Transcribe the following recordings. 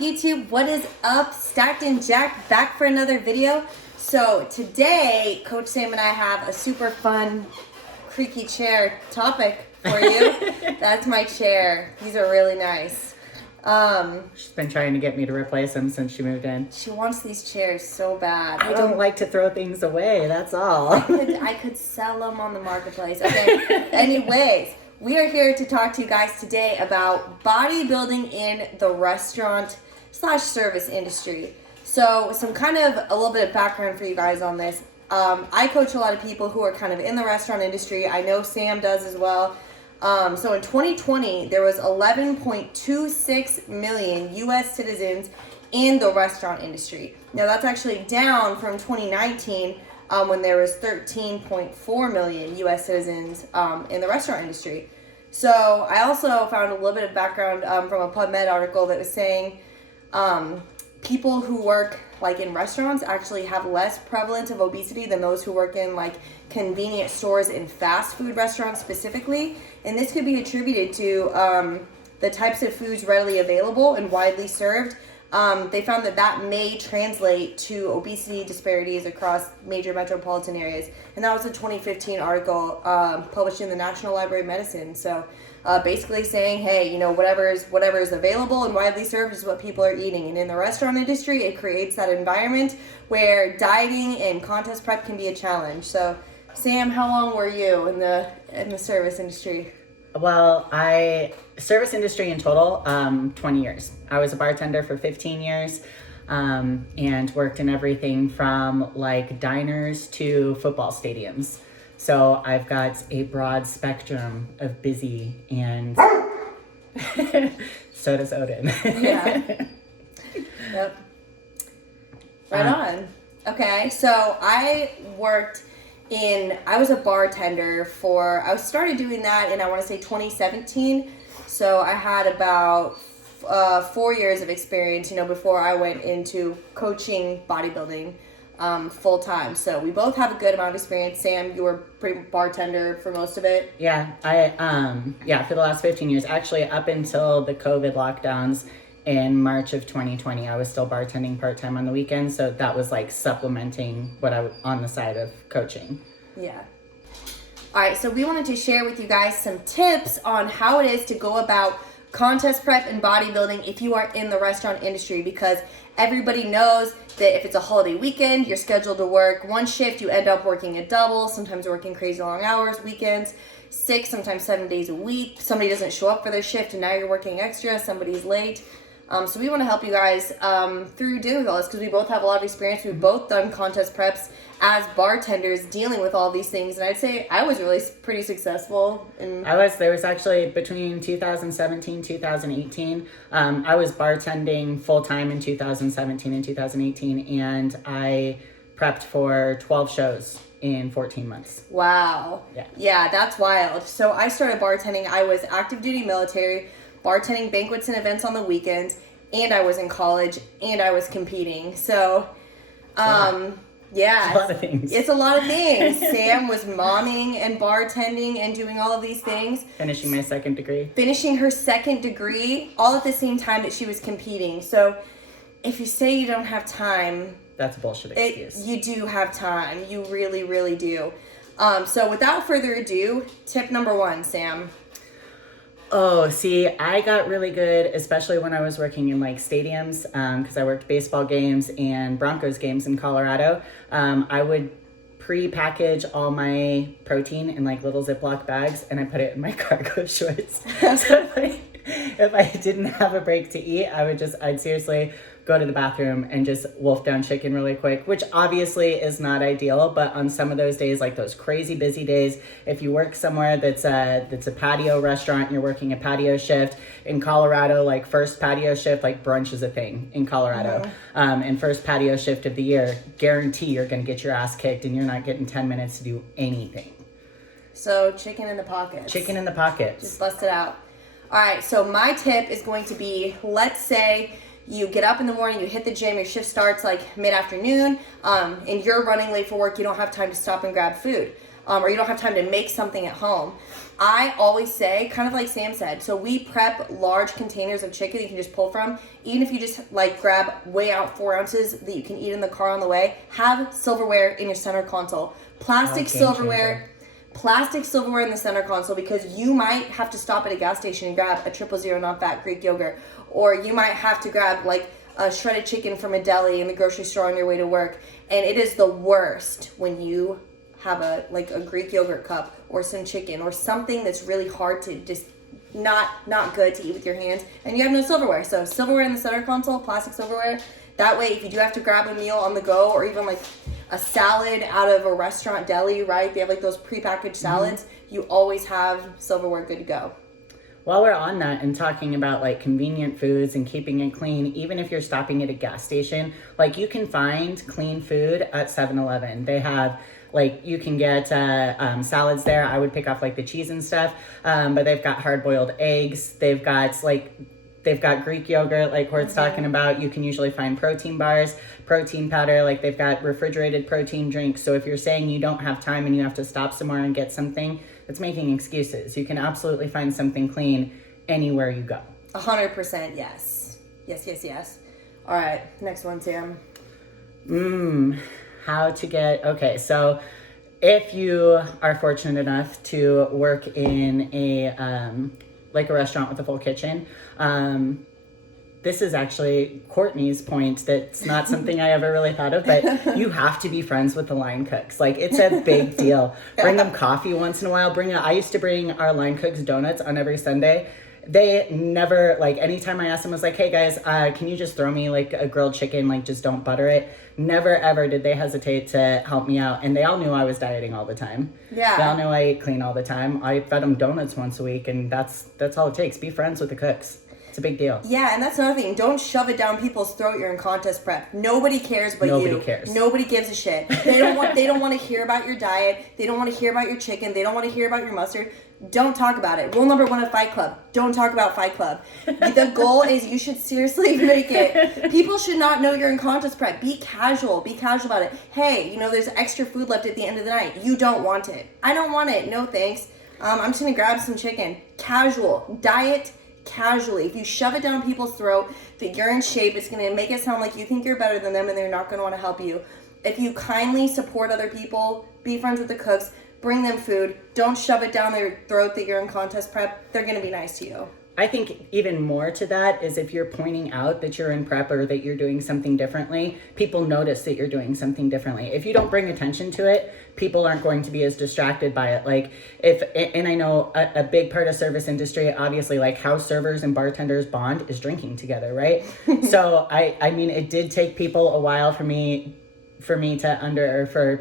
YouTube? What is up? Stacked and Jack back for another video. So today, Coach Sam and I have a super fun creaky chair topic for you. That's my chair. These are really nice. She's been trying to get me to replace them since she moved in. She wants these chairs so bad. I don't like to throw things away, that's all. I could sell them on the marketplace. Okay, anyways. We are here to talk to you guys today about bodybuilding in the restaurant/service industry. So some kind of a little bit of background for you guys on this. I coach a lot of people who are kind of in the restaurant industry. I know Sam does as well. So in 2020, there was 11.26 million U.S. citizens in the restaurant industry. Now that's actually down from 2019 when there was 13.4 million U.S. citizens in the restaurant industry. So I also found a little bit of background from a PubMed article that was saying people who work like in restaurants actually have less prevalence of obesity than those who work in like convenience stores and fast food restaurants specifically. And this could be attributed to the types of foods readily available and widely served. They found that may translate to obesity disparities across major metropolitan areas. And that was a 2015 article published in the National Library of Medicine. So basically saying, hey, you know, whatever is available and widely served is what people are eating. And in the restaurant industry, it creates that environment where dieting and contest prep can be a challenge. So Sam, how long were you in the service industry? Well, service industry in total, 20 years. I was a bartender for 15 years and worked in everything from like diners to football stadiums. So I've got a broad spectrum of busy and so does Odin. Yeah. Yep. Right on. Okay, so I was a bartender I started doing that in, I want to say 2017. So I had about 4 years of experience, you know, before I went into coaching bodybuilding full time. So we both have a good amount of experience. Sam, you were pretty bartender for most of it. Yeah, for the last 15 years, actually up until the COVID lockdowns in March of 2020, I was still bartending part-time on the weekends. So that was like supplementing what I was on the side of coaching. Yeah. All right, so we wanted to share with you guys some tips on how it is to go about contest prep and bodybuilding if you are in the restaurant industry, because everybody knows that if it's a holiday weekend, you're scheduled to work one shift, you end up working a double, sometimes working crazy long hours, weekends, 6, sometimes 7 days a week. Somebody doesn't show up for their shift and now you're working extra, somebody's late. So we want to help you guys through dealing with all this because we both have a lot of experience. We've both done contest preps as bartenders dealing with all these things. And I'd say I was really pretty successful. There was actually between 2017, 2018. I was bartending full time in 2017 and 2018. And I prepped for 12 shows in 14 months. Wow. Yeah, that's wild. So I started bartending. I was active duty military, bartending banquets and events on the weekends, and I was in college, and I was competing. So, yeah. It's a lot of things. It's a lot of things. Sam was momming and bartending and doing all of these things. Finishing my second degree. Finishing her second degree, all at the same time that she was competing. So, if you say you don't have time... That's a bullshit excuse. You do have time. You really, really do. So, without further ado, tip number 1, Sam. Oh, see, I got really good, especially when I was working in like stadiums, because I worked baseball games and Broncos games in Colorado. I would pre-package all my protein in like little Ziploc bags and I put it in my cargo shorts. So if I didn't have a break to eat, I'd seriously go to the bathroom and just wolf down chicken really quick, which obviously is not ideal, but on some of those days, like those crazy busy days, if you work somewhere that's a patio restaurant, you're working a patio shift in Colorado, like first patio shift, like brunch is a thing in Colorado. Mm-hmm. And first patio shift of the year, guarantee you're going to get your ass kicked and you're not getting 10 minutes to do anything. So chicken in the pockets. Chicken in the pockets. Just bust it out. All right, so my tip is going to be, let's say you get up in the morning, you hit the gym, your shift starts like mid-afternoon, and you're running late for work, you don't have time to stop and grab food. or you don't have time to make something at home, I always say, kind of like Sam said, so we prep large containers of chicken that you can just pull from. Even if you just like grab, weigh out 4 ounces that you can eat in the car on the way, have silverware in your center console. Plastic silverware in the center console, because you might have to stop at a gas station and grab a 000 non-fat Greek yogurt, or you might have to grab like a shredded chicken from a deli in the grocery store on your way to work. And it is the worst when you have a Greek yogurt cup or some chicken or something that's really hard to just not good to eat with your hands, and you have no silverware. So silverware in the center console, plastic silverware. That way, if you do have to grab a meal on the go, or even like a salad out of a restaurant deli, right? They have like those prepackaged salads. You always have silverware good to go. While we're on that and talking about like convenient foods and keeping it clean, even if you're stopping at a gas station, like you can find clean food at 7-Eleven. They have like, you can get salads there. I would pick off like the cheese and stuff, but they've got hard-boiled eggs. They've got Greek yogurt, like Hort's talking about. You can usually find protein bars, protein powder. Like they've got refrigerated protein drinks. So if you're saying you don't have time and you have to stop somewhere and get something, it's making excuses. You can absolutely find something clean anywhere you go. 100% yes. Yes. All right, next one, Sam. Okay, so if you are fortunate enough to work in a like a restaurant with a full kitchen, this is actually Courtney's point. That's not something I ever really thought of, but you have to be friends with the line cooks. Like, it's a big deal. Bring them coffee once in a while. I used to bring our line cooks donuts on every Sunday. They never, like, anytime I asked them, I was like, hey guys, can you just throw me like a grilled chicken? Like, just don't butter it. Never ever did they hesitate to help me out. And they all knew I was dieting all the time. Yeah. They all knew I ate clean all the time. I fed them donuts once a week, and that's all it takes. Be friends with the cooks. It's a big deal. Yeah, and that's another thing. Don't shove it down people's throat you're in contest prep. Nobody cares but you. Nobody cares. Nobody gives a shit. They don't want to hear about your diet. They don't want to hear about your chicken. They don't want to hear about your mustard. Don't talk about it. Rule number 1 of Fight Club. Don't talk about Fight Club. The goal is you should seriously make it. People should not know you're in contest prep. Be casual. Be casual about it. Hey, there's extra food left at the end of the night. You don't want it. I don't want it. No thanks. I'm just going to grab some chicken. Casual. Diet casually. If you shove it down people's throat that you're in shape, it's going to make it sound like you think you're better than them and they're not going to want to help you. If you kindly support other people, be friends with the cooks, bring them food, don't shove it down their throat that you're in contest prep, they're going to be nice to you. I think even more to that is if you're pointing out that you're in prep or that you're doing something differently, people notice that you're doing something differently. If you don't bring attention to it, people aren't going to be as distracted by it. Like and I know a big part of service industry, obviously, like how servers and bartenders bond is drinking together, right? So I mean, it did take people a while for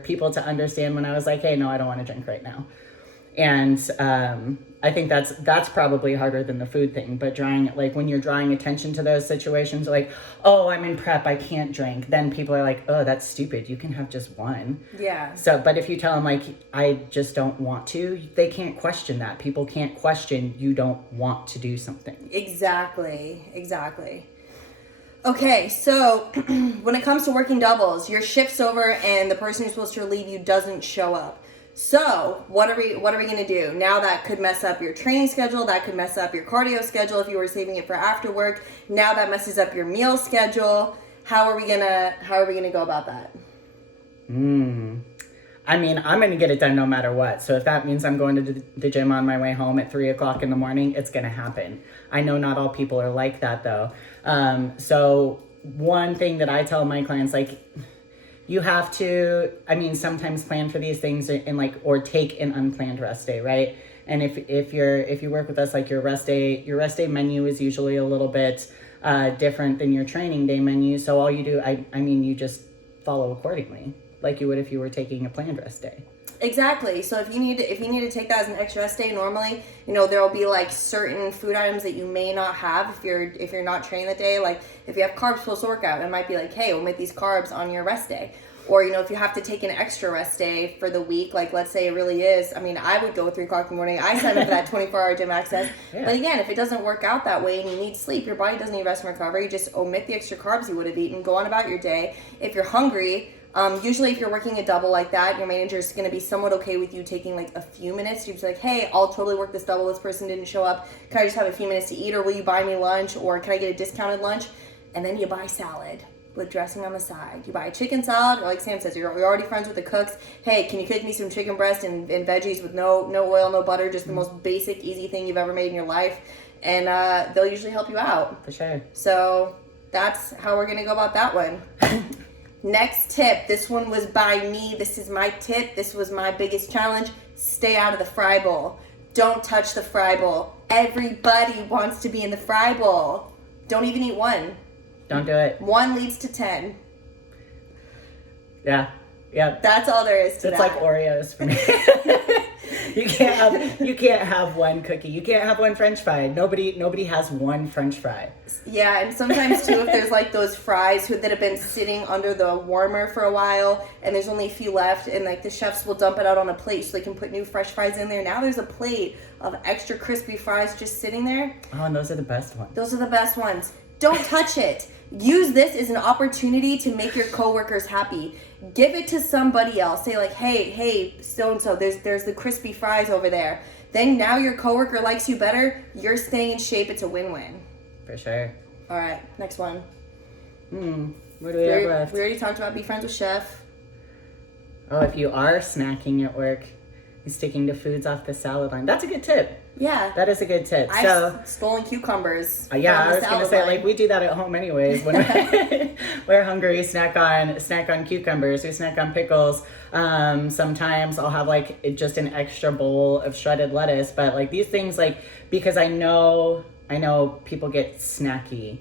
people to understand when I was like, hey, no, I don't want to drink right now. And I think that's probably harder than the food thing. But when you're drawing attention to those situations, like, oh, I'm in prep, I can't drink. Then people are like, oh, that's stupid. You can have just one. Yeah. So, but if you tell them like, I just don't want to, they can't question that. People can't question you don't want to do something. Exactly. Okay, so when it comes to working doubles, your shift's over and the person who's supposed to relieve you doesn't show up. So what are we going to do? Now that could mess up your training schedule. That could mess up your cardio schedule if you were saving it for after work. Now that messes up your meal schedule. How are we gonna go about that? I mean, I'm going to get it done no matter what. So if that means I'm going to the gym on my way home at 3:00 in the morning, it's going to happen. I know not all people are like that though. So one thing that I tell my clients, like, you have to, sometimes plan for these things or take an unplanned rest day, right? And if you work with us, like your rest day menu is usually a little bit different than your training day menu. So all you do, you just follow accordingly, like you would if you were taking a planned rest day. Exactly. So if you need to take that as an extra rest day, normally, there will be like certain food items that you may not have if you're not training that day. Like if you have carbs post workout, it might be like, hey, we'll make these carbs on your rest day. Or, if you have to take an extra rest day for the week, like let's say it really is, I would go 3:00 in the morning. I signed up for that 24-hour gym access. Yeah. But again, if it doesn't work out that way and you need sleep, your body doesn't need rest and recovery, just omit the extra carbs you would have eaten, go on about your day. If you're hungry, Usually if you're working a double like that, your manager is going to be somewhat okay with you taking like a few minutes. You'd be like, hey, I'll totally work this double. This person didn't show up. Can I just have a few minutes to eat, or will you buy me lunch, or can I get a discounted lunch? And then you buy salad with dressing on the side. You buy a chicken salad, or like Sam says, you're already friends with the cooks. Hey, can you cook me some chicken breast and veggies with no oil, no butter, just the most basic, easy thing you've ever made in your life? And they'll usually help you out. For sure. So that's how we're going to go about that one. Next tip. This one was by me. This is my tip. This was my biggest challenge. Stay out of the fry bowl. Don't touch the fry bowl. Everybody wants to be in the fry bowl. Don't even eat one. Don't do it. 1 leads to 10. Yeah. Yep. That's all there is to that. It's like Oreos for me. You can't have one cookie. You can't have one French fry. Nobody has one French fry. Yeah, and sometimes too, if there's like those fries that have been sitting under the warmer for a while, and there's only a few left, and like the chefs will dump it out on a plate so they can put new fresh fries in there. Now there's a plate of extra crispy fries just sitting there. Oh, and those are the best ones. Those are the best ones. Don't touch it. Use this as an opportunity to make your coworkers happy. Give it to somebody else. Say like, hey, so-and-so, there's the crispy fries over there. Then now your coworker likes you better. You're staying in shape. It's a win-win. For sure. All right, next one. What do we have left? We already talked about be friends with chef. Oh, if you are snacking at work, sticking to foods off the salad line. That's a good tip. Yeah. That is a good tip. I've stolen cucumbers. Yeah, I was going to say, like, we do that at home anyways. When we're hungry, snack on cucumbers. We snack on pickles. Sometimes I'll have, like, just an extra bowl of shredded lettuce. But, like, these things, like, because I know people get snacky.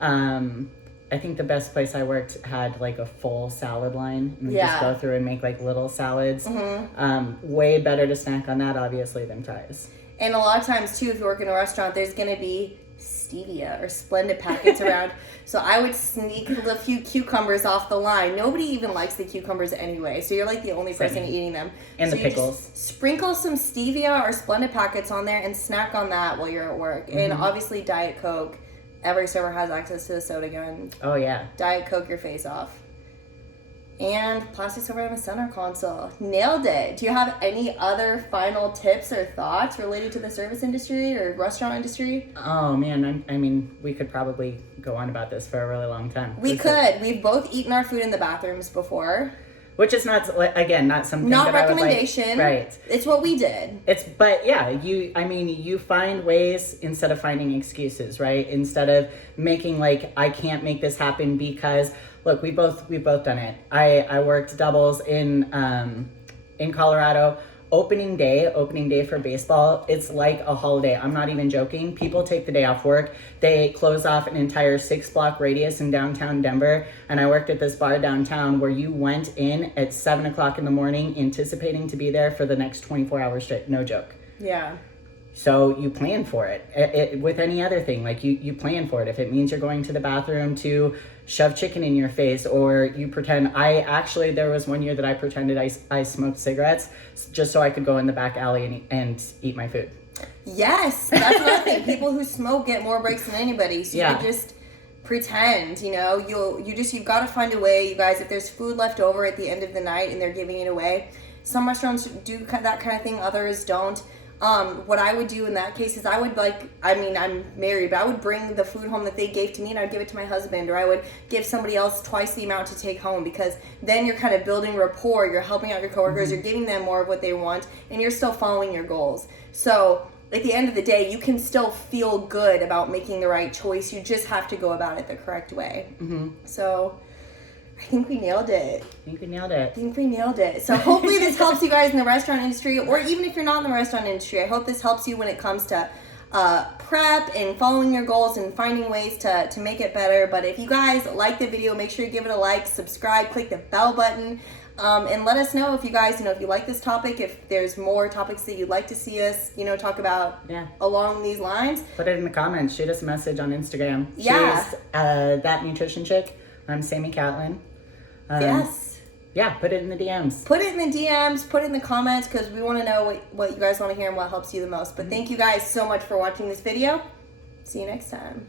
I think the best place I worked had like a full salad line. And we just go through and make like little salads. Way better to snack on that, obviously, than fries. And a lot of times, too, if you work in a restaurant, there's going to be stevia or Splendid packets around. So I would sneak a few cucumbers off the line. Nobody even likes the cucumbers anyway. So you're like the only person eating them. And so the pickles. Just sprinkle some stevia or Splendid packets on there and snack on that while you're at work. And obviously Diet Coke. Every server has access to the soda gun. Oh, yeah. Diet Coke your face off. And plastic silverware on the center console. Nailed it. Do you have any other final tips or thoughts related to the service industry or restaurant industry? Oh, man. I mean, we could probably go on about this for a really long time. We could. We've both eaten our food in the bathrooms before. Which is not, again, not something not that recommendation. I would like. Right. It's what we did. But yeah, you find ways instead of finding excuses, right? Instead of making like, I can't make this happen because, look, we've both done it. I worked doubles in Colorado. Opening day for baseball, it's like a holiday. I'm not even joking. People take the day off work. They close off an entire 6-block radius in downtown Denver. And I worked at this bar downtown where you went in at 7 o'clock in the morning anticipating to be there for the next 24 hours straight. No joke. Yeah. So you plan for it. With any other thing, like you plan for it. If it means you're going to the bathroom to shove chicken in your face, or you pretend, there was one year that I pretended I smoked cigarettes just so I could go in the back alley and eat my food. Yes, that's another thing. People who smoke get more breaks than anybody. So you can just pretend, you've got to find a way, you guys. If there's food left over at the end of the night and they're giving it away, some restaurants do that kind of thing, others don't. What I would do in that case is I'm married, but I would bring the food home that they gave to me and I'd give it to my husband, or I would give somebody else twice the amount to take home, because then you're kind of building rapport, you're helping out your coworkers, you're giving them more of what they want, and you're still following your goals. So at the end of the day, you can still feel good about making the right choice. You just have to go about it the correct way. So I think we nailed it. So hopefully this helps you guys in the restaurant industry, or even if you're not in the restaurant industry, I hope this helps you when it comes to prep and following your goals and finding ways to make it better. But if you guys like the video, make sure you give it a like, subscribe, click the bell button, and let us know if you guys, if you like this topic, if there's more topics that you'd like to see us, talk about along these lines. Put it in the comments. Shoot us a message on Instagram. Yeah. She's That Nutrition Chick. I'm Sammy Catlin. Yes. Yeah, put it in the DMs. Put it in the DMs, put it in the comments, because we want to know what you guys want to hear and what helps you the most. But thank you guys so much for watching this video. See you next time.